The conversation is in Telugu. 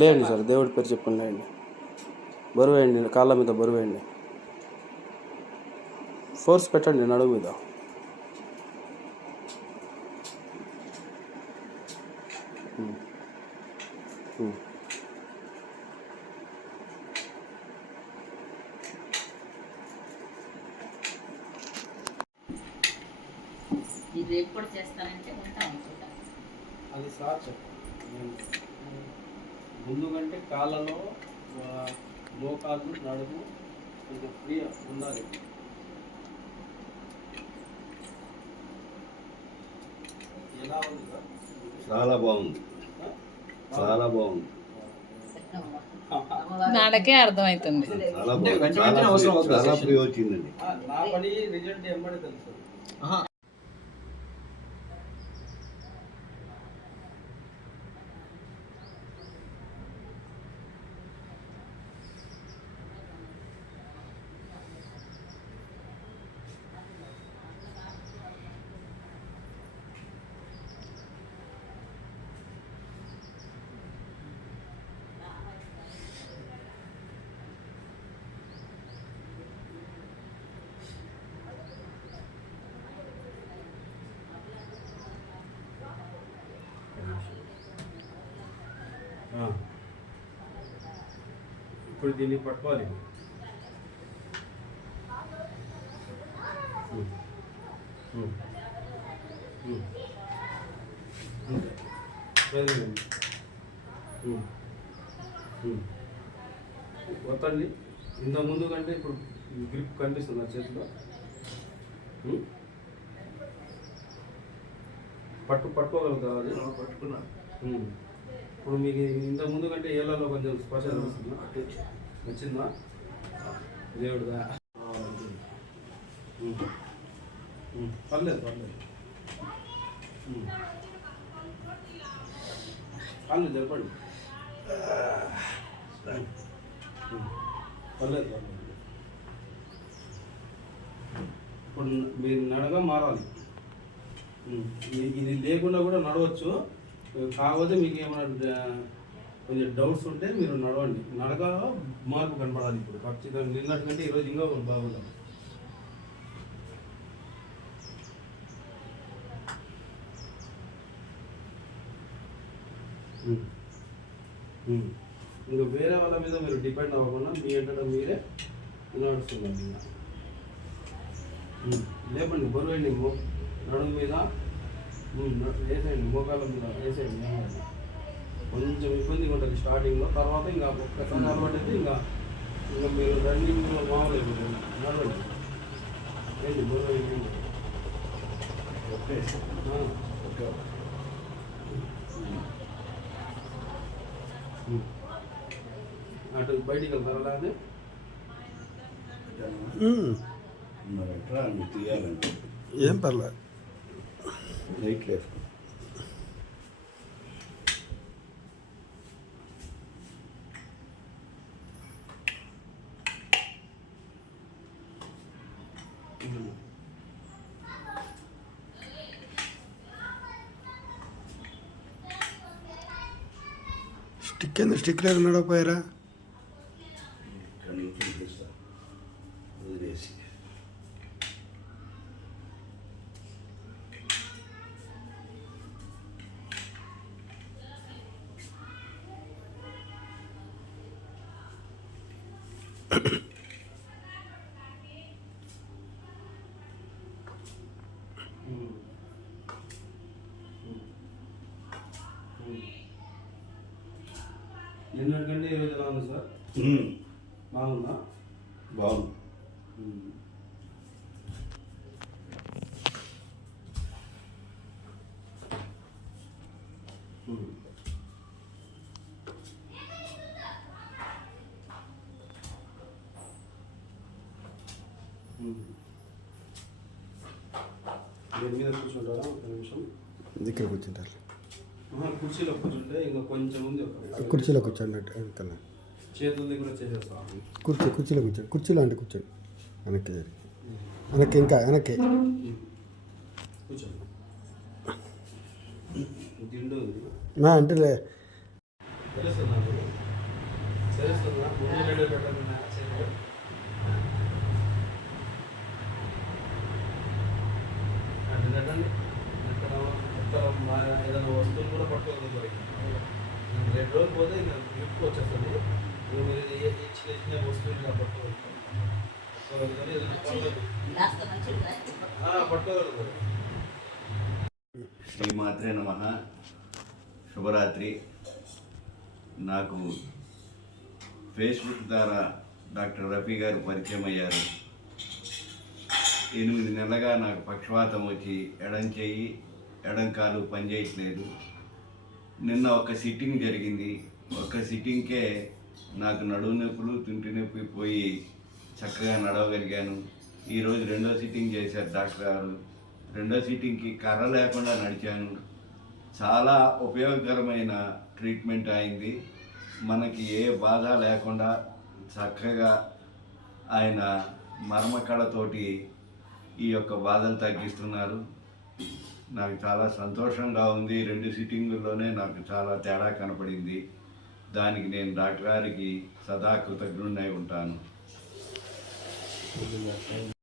లేండి సార్, దేవుడి పేరు చెప్పండి. లేండి, బరువు వేయండి, కాళ్ళ మీద బరువు వేయండి, ఫోర్స్ పెట్టండి నడుము మీద. ఇది ఎప్పుడు చేస్తానంటే ఉంటాను. అది సార్ ముందు కంటే కాళ్ళలో మోకాళ్ళు నడుము కొంచెం ఫ్రీ ఉండాలి. ఎలా ఉంది సార్? చాలా బాగుంది, చాలా బాగుంది. నాకే అర్థమవుతుంది. చాలా ఫ్రీ వచ్చిందండి. నా పని రిజల్ట్ ఏమని తెలుసు. ఇప్పుడు దీన్ని పట్టుకోవాలి. ఒత్తండి. ఇంత ముందు కంటే ఇప్పుడు గ్రిప్ కనిపిస్తుంది ఆ చేతిలో. పట్టుకోగలుగుతా అది? పట్టుకున్నా. ఇప్పుడు మీకు ఇంత ముందు కంటే ఏళ్ళలో కొంచెం స్పర్శ వస్తుందా? వచ్చిందా? దేవుడుదా? పర్లేదు పర్లేదు. కాళ్ళు జరపండి. పర్లేదు పర్లేదు. ఇప్పుడు మీరు నడగా మారాలి. ఇది లేకుండా కూడా నడవచ్చు. కాకపోతే మీకు ఏమైనా కొంచెం డౌట్స్ ఉంటే మీరు నడవండి. నడక మార్పు కనపడాలి. ఇప్పుడు ఖచ్చితంగా నిన్నటికంటే ఈరోజు ఇంకా బాగుంది. ఇంకా వేరే వాళ్ళ మీద మీరు డిపెండ్ అవ్వకుండా మీ ఏంటంటే మీరే నడుస్తున్నారు. లేపండి, బరువండి నడుము మీద వేసేయండి, మోకాళ్ళ మీద వేసేయండి. కొంచెం ఇబ్బందిగా ఉంటుంది స్టార్టింగ్లో, తర్వాత ఇంకా ఒక్కసారి అలవాటు అయితే ఇంకా మీరు రన్నింగ్లో మామూలు అయిపోతుంది. నడవండి, ఏంటి బరువు అటు బయటికి వెళ్తారా? లేకపోతే ఎట్లా అండి తీయాలంటే ఏం పర్లేదు, లైట్ వేసుకో. స్టిక్ లేదు నడవపోయారా? ఇక్కడ నుంచి చూపిస్తా, వదిలేసి. నిన్నటికంటే ఈరోజు ఎలా ఉంది సార్? బాగుందా? బాగుంది. దీని మీద కూర్చుంటారా? ఒక నిమిషం దగ్గర కూర్చుంటారు. కుర్చీలో కూర్చుంటే ఇంకా కొంచెం ఉంది. కుర్చీలో కూర్చోండి, వెనకాల చేతుల దగ్గర చేసేస్తాం. కుర్చీలో కూర్చోండి. కుర్చీలో అంటే కూర్చోండి, వెనక్కి జరిగి వెనక్కి, ఇంకా వెనక్కి కూర్చోండి. దిండు అంటే తెలుస్తుందా మీకు? తెలుస్తుందా ముందు రెండు పెట్టకుండా అంటే నెట్టండి నెట్టడం ఏదైనా వస్తువులు కూడా పట్టుకోగలుగుతారు. 2 రోజులు పోతే ఇంకా గ్రిప్ వచ్చేస్తుంది. ఇంకా మీరు చిన్న చిన్న వస్తువులు ఇలా పట్టుకోగలుగుతారు. ఏదైనా పట్టుకోగలుగుతారు. శ్రీమాత్రే నమః. శుభరాత్రి. నాకు ఫేస్బుక్ ద్వారా డాక్టర్ రఫీ గారు పరిచయం అయ్యారు. 8 నెలలుగా నాకు పక్షవాతం వచ్చి ఎడం చెయ్యి ఎడం కాలు పనిచేయట్లేదు. నిన్న ఒక సిట్టింగ్ జరిగింది. ఒక సిట్టింగ్కే నాకు నడుము నొప్పులు తుంటి నొప్పి పోయి చక్కగా నడవగలిగాను. ఈరోజు 2వ సిట్టింగ్ చేశారు డాక్టర్ గారు. 2వ సిట్టింగ్కి కర్ర లేకుండా నడిచాను. చాలా ఉపయోగకరమైన ట్రీట్మెంట్ అయింది. మనకి ఏ బాధ లేకుండా చక్కగా ఆయన మర్మకళతోటి ఈ యొక్క బాధలు తగ్గిస్తున్నారు. నాకు చాలా సంతోషంగా ఉంది. 2 సిట్టింగుల్లోనే నాకు చాలా తేడా కనపడింది. దానికి నేను డాక్టర్ గారికి సదా కృతజ్ఞుడినై ఉంటాను.